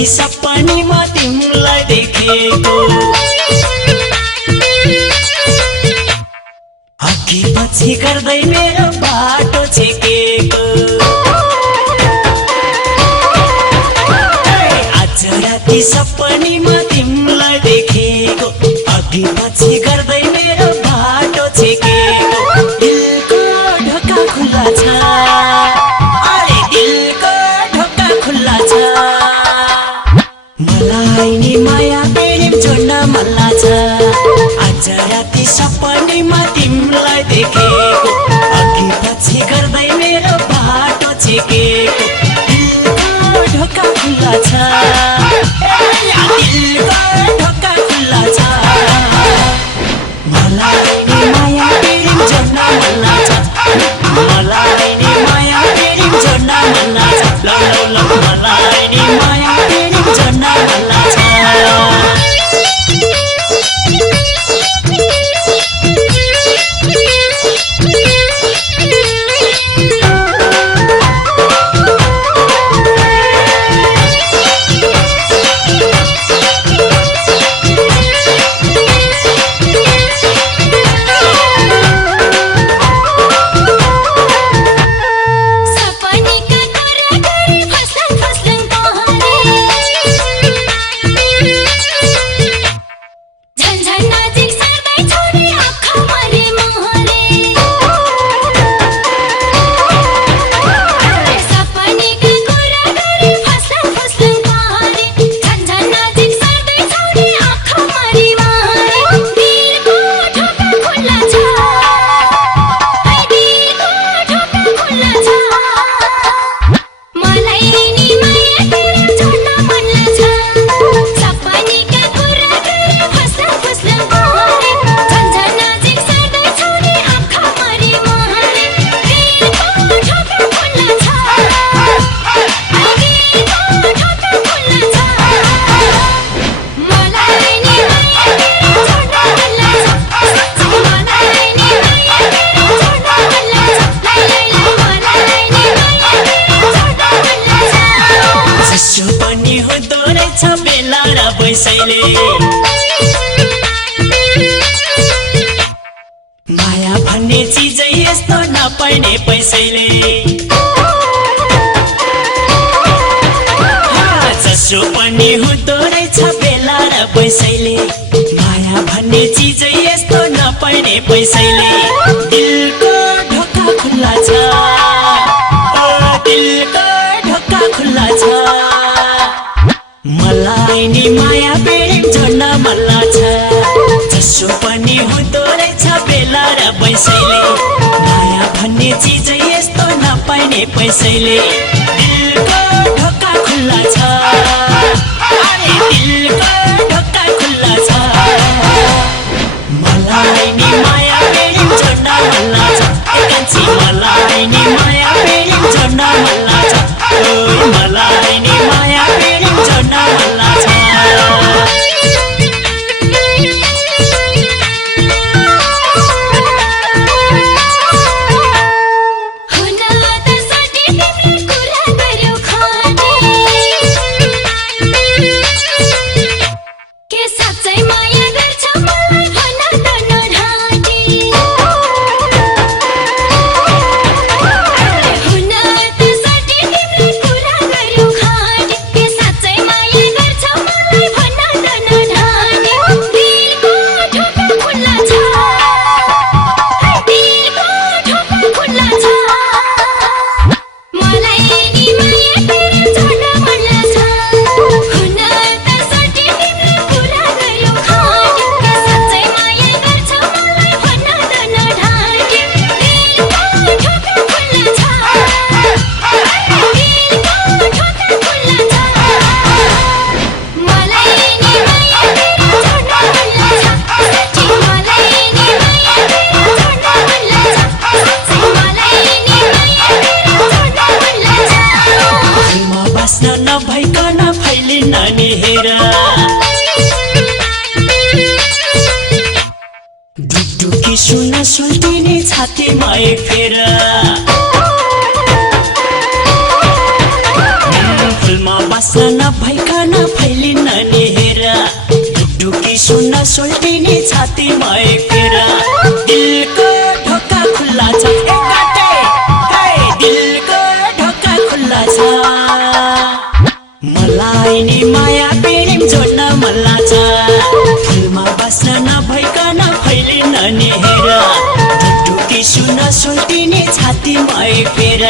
राती सपनीमा तिमीलाई देखेको अघि पछि गर्दै मेरो बाटो छेकेको आज राती सपनीमा तिमीलाई देखेको अघि पछि गर्दै मेरो बाटो छेकेको दिलको ढोका खुल्ला छ अरे दिलको ढोका खुल्ला छ मलाई नि माया प्रेम जोड्न मन लाग्छ आज राती सपनीमा तिमीलाई देखेको अघि पछि गर्दै मेरो बाटो छेकेको दिलको ढोका खुल्ला छ दिलको ढोका खुल्ला छ मलाई नि माया प्रेम जोड्न मन लाग्छ मलाई नि माया प्रेम जोड्न मन लाग्छ ल मलाई नि माया प्रेम जोड्न मन लाग्छ माया भन्ने चीज यस्तो नपाइने पैसैले जसो पनि हुँदो रहेछ बेला र पैसैले माया भन्ने चीज यस्तो नपाइने पैसैले दिलको ढोका खुल्ला छ दिलको ढोका खुल्ला छ मलाई नि माया प्रेम जोड्न मन लाग्छ जसो पनि हुँदो रहेछ बेला र पैसैले माया भन्ने चीज यस्तो नपाइने पैसैले दिलको ढोका खुल्ला छ अरे दिलको ढोका खुल्ला छ मलाई नि माया प्रेम जोड्न मन लाग्छ एकान्छी मलाई नि माया प्रेम जोड्न मन लाग्छ मलाई नि माया प्रेम जोड्न मन लाग्छ ढुकढुकी सुन्न सुल्टिने छातीमा एक फेर फुलमा बस्न नभइकन नसोल्टिने छातीमा फेर दिलको ढोका खुल्ला छ एकाटे हे दिलको ढोका खुल्ला छ मलाई नि माया प्रेम जोड्न मन लाग्छ फुलमा बस्न नभइकन फैलिन नि हेर ढुकी सुन सोल्टिने छातीमा फेर